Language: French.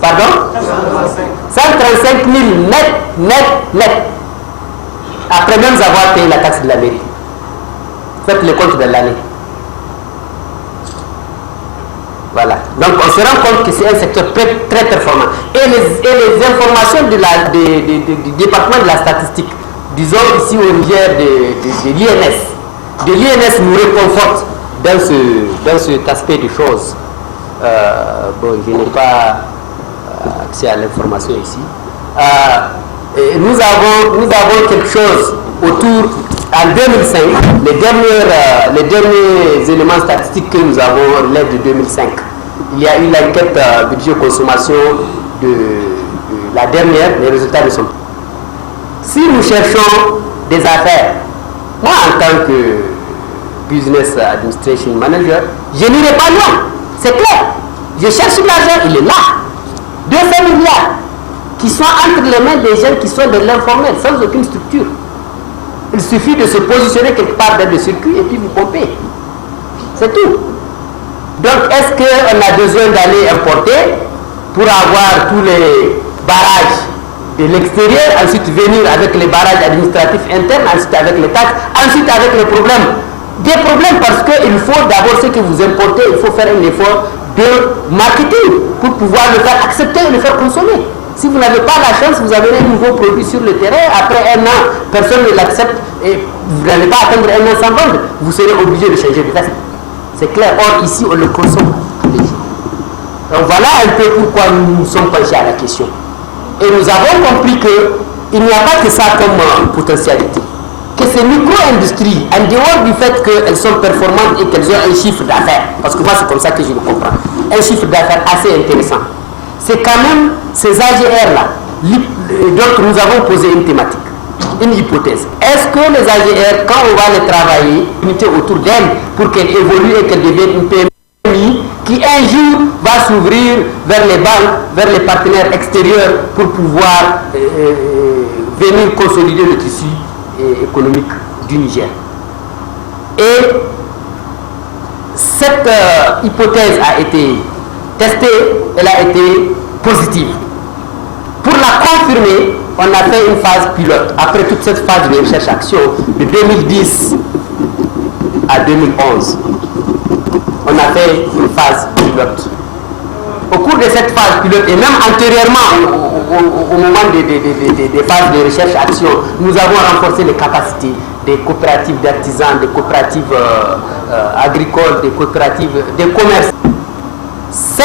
Pardon? 135 000 net. Après même avoir payé la taxe de la mairie. Faites le compte de l'année. Voilà. Donc on se rend compte que c'est un secteur très performant. Et les informations du département de la statistique, disons ici au Niger de l'INS nous réconforte dans cet aspect des choses. Bon, je n'ai pas accès à l'information ici. Nous avons quelque chose autour, en 2005, les derniers éléments statistiques que nous avons relèvent de 2005. Il y a eu l'enquête budget consommation de la dernière, les résultats ne sont pas. Si nous cherchons des affaires, moi en tant que business administration manager, je n'irai pas loin, c'est clair. Je cherche l'argent, il est là. 200 milliards qui sont entre les mains des gens qui sont de l'informel, sans aucune structure. Il suffit de se positionner quelque part dans le circuit et puis vous pompez. C'est tout. Donc, est-ce qu'on a besoin d'aller importer pour avoir tous les barrages de l'extérieur, ensuite venir avec les barrages administratifs internes, ensuite avec les taxes, ensuite avec les problèmes? Des problèmes parce qu'il faut d'abord ce que vous importez, il faut faire un effort de marketing pour pouvoir le faire accepter et le faire consommer. Si vous n'avez pas la chance, vous avez un nouveau produit sur le terrain, après un an, personne ne l'accepte et vous n'allez pas attendre un an sans vendre, vous serez obligé de changer de veste. C'est clair. Or, ici, on le consomme. Donc voilà un peu pourquoi nous nous sommes penchés à la question. Et nous avons compris qu'il n'y a pas que ça comme potentialité. Que ces micro-industries, en dehors du fait qu'elles sont performantes et qu'elles ont un chiffre d'affaires, parce que moi c'est comme ça que je le comprends, un chiffre d'affaires assez intéressant, c'est quand même ces AGR-là. Donc nous avons posé une thématique, une hypothèse. Est-ce que les AGR, quand on va les travailler, unité autour d'elles pour qu'elles évoluent et qu'elles deviennent une PMI qui un jour va s'ouvrir vers les banques, vers les partenaires extérieurs pour pouvoir venir consolider le tissu économique du Niger. Et cette hypothèse a été testée, elle a été positive. Pour la confirmer, on a fait une phase pilote. Après toute cette phase de recherche-action, de 2010 à 2011, on a fait une phase pilote. Au cours de cette phase pilote, et même antérieurement, au moment des phases de recherche-action, nous avons renforcé les capacités des coopératives d'artisans, des coopératives agricoles, des coopératives de commerce. 5